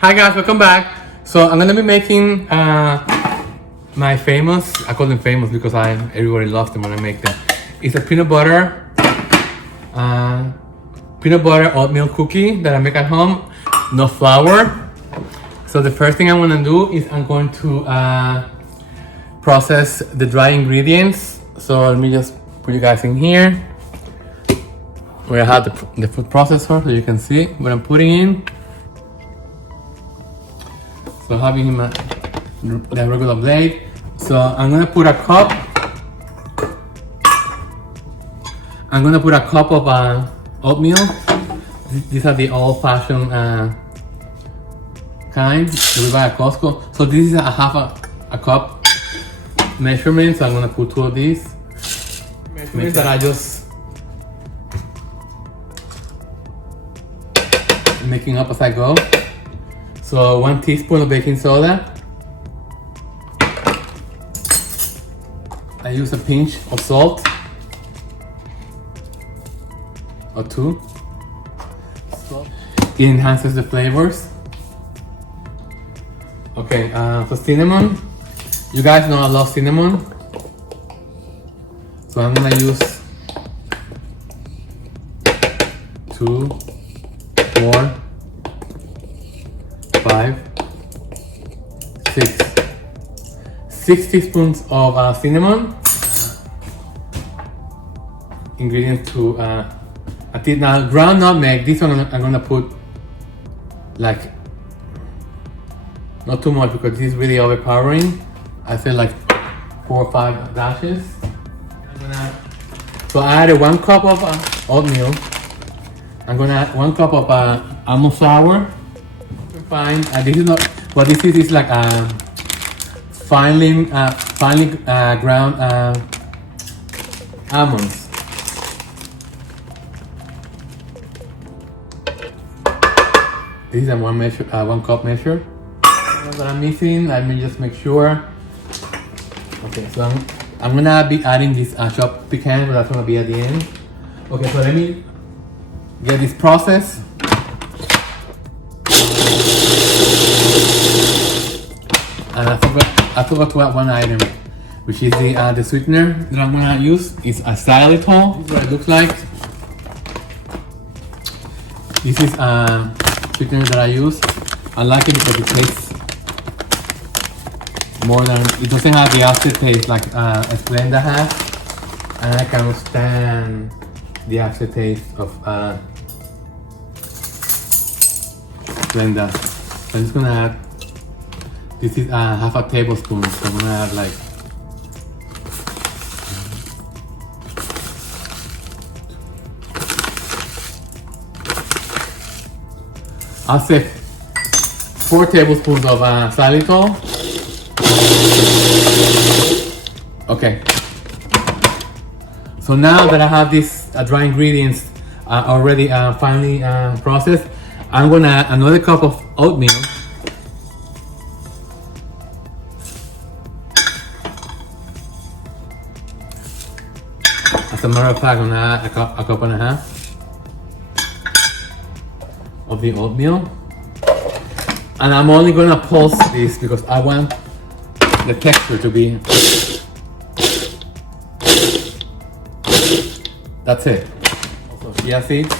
Hi guys, welcome back. So I'm gonna be making my famous, I call them famous because everybody loves them when I make them. It's a peanut butter oatmeal cookie that I make at home, no flour. So the first thing I'm gonna do is I'm going to process the dry ingredients. So let me just put you guys in here where I have the food processor so you can see what I'm putting in. So having the regular blade. So I'm gonna put a cup. I'm gonna put a cup of oatmeal. These are the Old Fashioned kind that we buy at Costco. So this is a half a cup measurement. So I'm gonna put 2 of these measurements that I just making up as I go. So 1 teaspoon of baking soda. I use a pinch of salt, or 2. It enhances the flavors. Okay, so cinnamon. You guys know I love cinnamon. So I'm gonna use 2, 4, 5, 6 teaspoons of cinnamon. Ingredients to now ground nutmeg. This one I'm gonna put like not too much because this is really overpowering. I feel like 4 or 5 dashes. So I added 1 cup of oatmeal. I'm gonna add 1 cup of almond flour. Fine. This is not what this is like finely ground almonds. This is a 1 cup measure. What I'm missing, let me just make sure. Okay, so I'm gonna be adding this chopped pecan, but that's gonna be at the end. Okay, so let me get this process. And I forgot to add 1 item, which is the sweetener that I'm gonna use. It's a Xylitol. This is what it looks like. This is sweetener that I use. I like it because it tastes more than, it doesn't have the aftertaste like Splenda has, and I cannot stand the aftertaste of Splenda. So I'm just gonna add. This is half a tablespoon, so I'm gonna add like I'll say 4 tablespoons of xylitol. Okay. So now that I have these dry ingredients already finely processed, I'm gonna add another cup of oatmeal. As a matter of fact, I'm gonna add a cup and a half of the oatmeal, and I'm only gonna pulse this because I want the texture to be. That's it. Also chia seeds.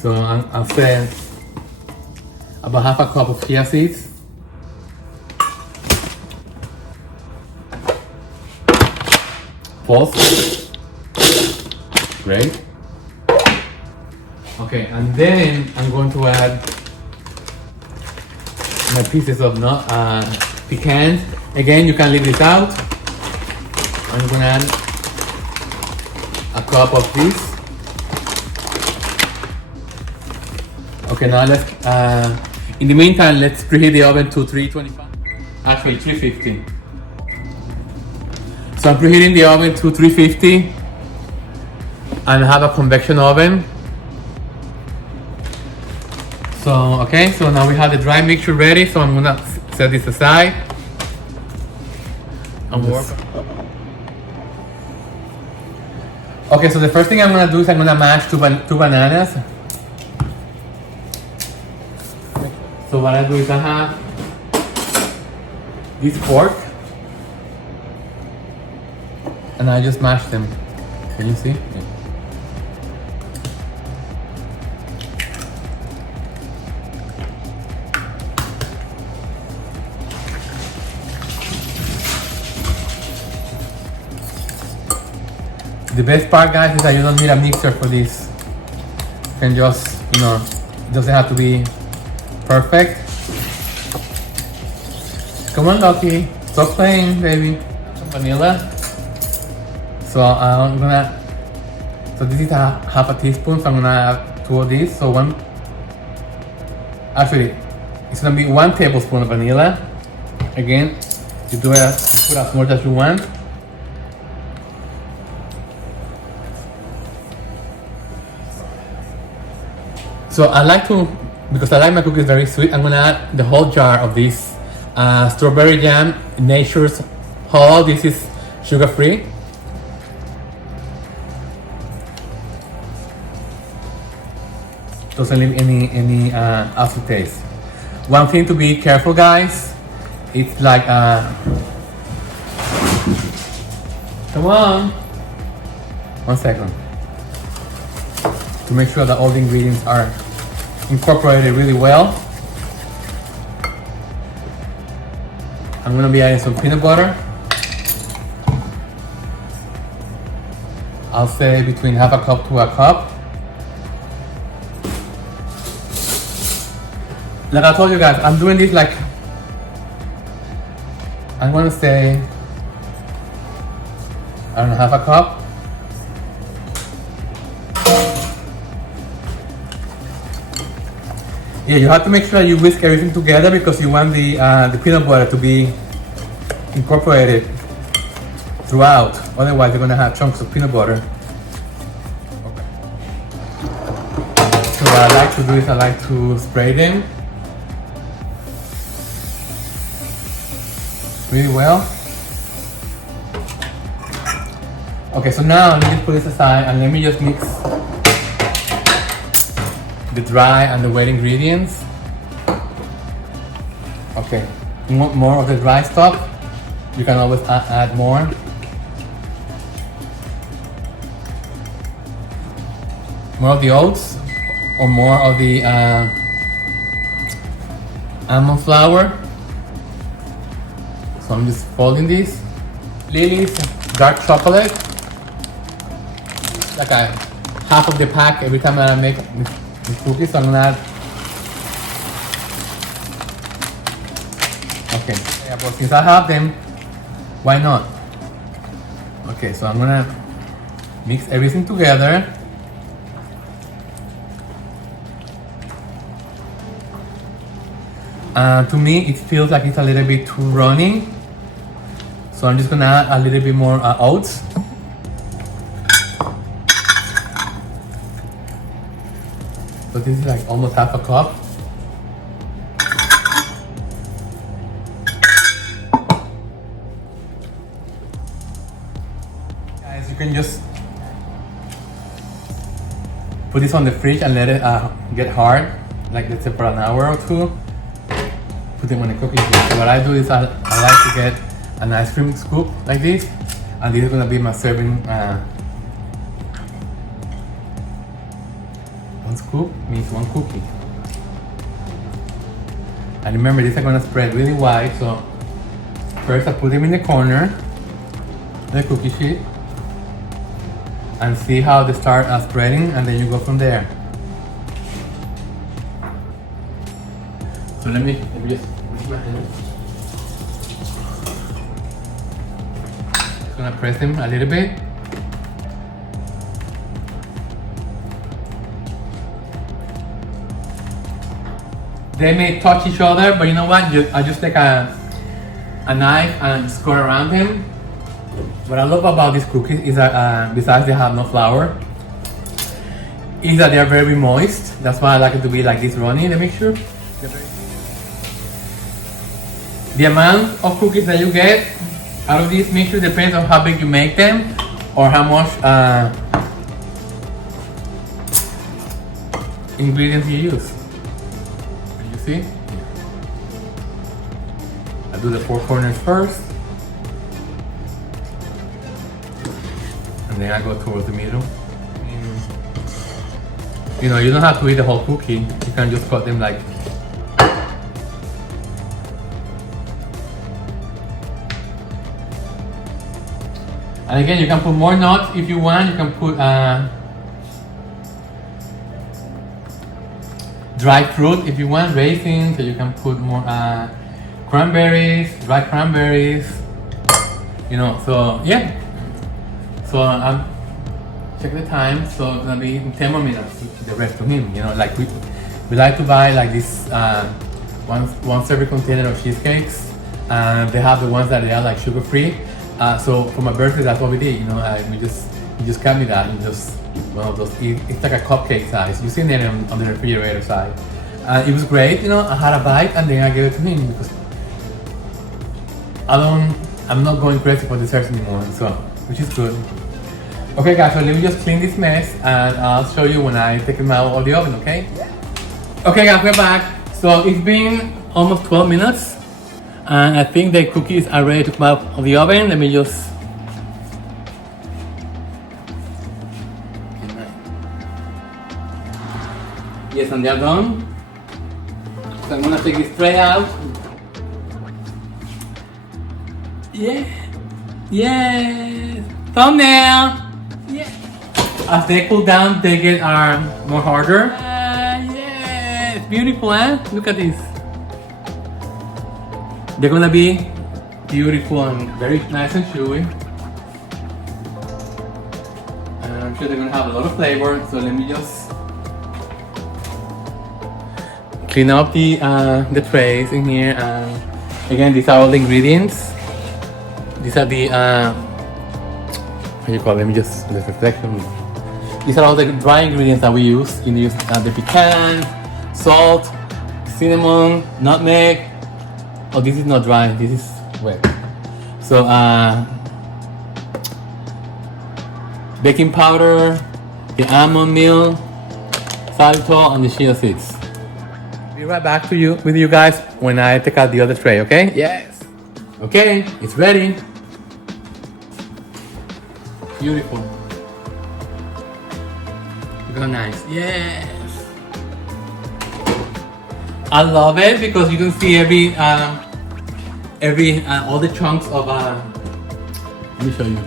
So I'll say about half a cup of chia seeds. Pulse. Great. Okay, and then I'm going to add my pieces of pecans. Again, you can leave this out. I'm going to add a cup of this. Okay, now let's, in the meantime, let's preheat the oven to 325. Actually, 350. So I'm preheating the oven to 350 and I have a convection oven. So, okay, so now we have the dry mixture ready, so I'm gonna set this aside. Okay, so the first thing I'm gonna do is I'm gonna mash two bananas. So what I do is I have this fork and I just mash them. Can you see? Yeah. The best part, guys, is that you don't need a mixer for this. You can just, you know, it doesn't have to be perfect. Come on, Lucky. Stop playing, baby. Some vanilla. So I'm gonna. So this is half a teaspoon. So I'm gonna add 2 of these. So one. Actually, it's gonna be 1 tablespoon of vanilla. Again, you do it. You put as much as you want. So I like to, because I like my cookies very sweet, I'm gonna add the whole jar of this strawberry jam, Nature's Whole. This is sugar free. Doesn't leave any aftertaste. One thing to be careful, guys. It's like come on. 1 second. To make sure that all the ingredients are incorporated really well. I'm gonna be adding some peanut butter. I'll say between half a cup to a cup. Like I told you guys, I'm doing this like, I'm gonna say, I don't know, half a cup. Yeah, you have to make sure you whisk everything together because you want the peanut butter to be incorporated throughout. Otherwise, you're gonna have chunks of peanut butter. Okay. So what I like to do is I like to spray them really well. Okay, so now let me just put this aside and let me just mix the dry and the wet ingredients. Okay, you want more of the dry stuff? You can always add more. More of the oats or more of the almond flour. So I'm just folding these. Lily's dark chocolate. Like half of the pack every time I make the cookies. So I'm gonna add. Okay, yeah, but since I have them, why not? Okay, so I'm gonna mix everything together. To me, it feels like it's a little bit too runny. So I'm just gonna add a little bit more oats. So this is like almost half a cup. Guys, you can just put this on the fridge and let it get hard, like let's say for an hour or two. Put them on the cookie sheet. So what I do is I like to get an ice cream scoop like this, and this is gonna be my serving. One scoop means 1 cookie. And remember, these are gonna spread really wide. So first I put them in the corner, the cookie sheet, and see how they start spreading, and then you go from there. So let me just use my hand. Just gonna press them a little bit. They may touch each other, but you know what? I just take a knife and just go around them. What I love about these cookies is that besides they have no flour, is that they are very moist. That's why I like it to be like this runny, the mixture. The amount of cookies that you get out of this mixture depends on how big you make them or how much ingredients you use. You see? Yeah. I'll do the 4 corners first. And then I go towards the middle. You know, you don't have to eat the whole cookie. You can just cut them like. And again, you can put more nuts if you want. You can put dried fruit if you want, raisins. So you can put more cranberries, dried cranberries. You know, so yeah. So check the time. So it's gonna be 10 more minutes. The rest to him. You know, like we like to buy like this one serving container of cheesecakes. They have the ones that they are like sugar free. So for my birthday, that's what we did. You know, you just got me that. You just one of those. It's like a cupcake size. You see it on the refrigerator side. It was great. You know, I had a bite and then I gave it to him because I'm not going crazy for desserts anymore. So which is good. Okay, guys. So let me just clean this mess and I'll show you when I take them out of the oven. Okay. Okay, guys. We're back. So it's been almost 12 minutes. And I think the cookies are ready to come out of the oven. Let me just. Yes, and they're done. So I'm gonna take this tray out. Yeah. Yes. Thumbnail. Yeah. As they cool down, they get more harder. Yes. Beautiful, eh? Look at this. They're gonna be beautiful and very nice and chewy. And I'm sure they're gonna have a lot of flavor. So let me just clean up the trays in here. Again, these are all the ingredients. These are the what do you call it? Let me just the reflection. These are all the dry ingredients that we use. You use the pecan, salt, cinnamon, nutmeg. Oh, this is not dry, this is wet. So, baking powder, the almond meal, xylitol, and the chia seeds. Be right back with you guys when I take out the other tray, okay? Yes. Okay, it's ready. Beautiful. Look how nice. Yes. I love it because you can see all the chunks of let me show you.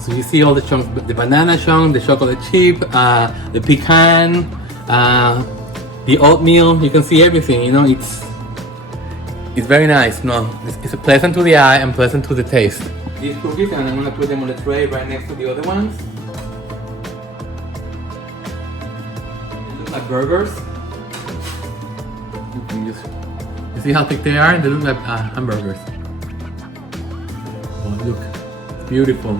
So you see all the chunks, the banana chunk, the chocolate chip, the pecan, the oatmeal. You can see everything. You know, it's very nice. No, it's pleasant to the eye and pleasant to the taste. These cookies, and I'm gonna put them on the tray right next to the other ones. Like burgers. You see how thick they are? They look like hamburgers. Oh, look, it's beautiful.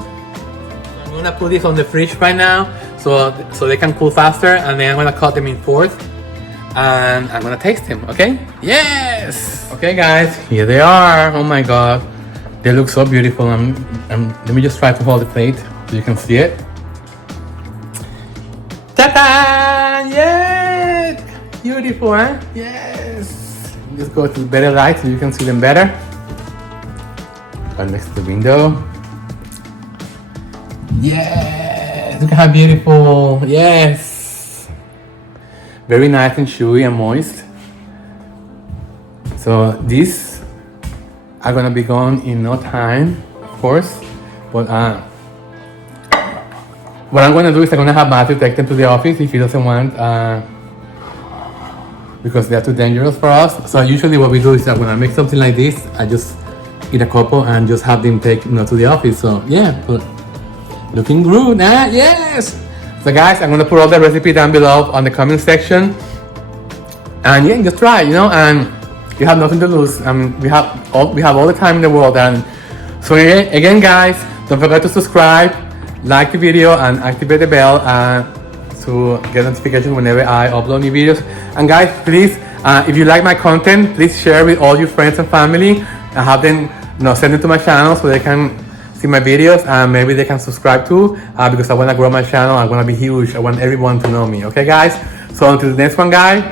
I'm gonna put this on the fridge right now, so they can cool faster, and then I'm gonna cut them in fourths, and I'm gonna taste them. Okay? Yes. Okay, guys, here they are. Oh my God, they look so beautiful. Let me just try to hold the plate so you can see it. Ta-da! Yeah! Beautiful, huh? Yes! Just go to the better light so you can see them better. Right next to the window. Yes! Look how beautiful! Yes! Very nice and chewy and moist. So these are gonna be gone in no time, of course. But what I'm going to do is I'm going to have Matthew take them to the office if he doesn't want, because they're too dangerous for us. So usually what we do is that when I make something like this, I just eat a couple and just have them take to the office. So yeah, but looking good, huh? Yes! So guys, I'm going to put all the recipe down below on the comment section. And yeah, just try, and you have nothing to lose. We have all the time in the world. And so again, guys, don't forget to subscribe, like the video, and activate the bell to get notifications whenever I upload new videos. And guys, please, if you like my content, please share with all your friends and family and have them send them to my channel so they can see my videos and maybe they can subscribe too, because I want to grow my channel. I want to be huge. I want everyone to know me. Okay, guys? So until the next one, guys.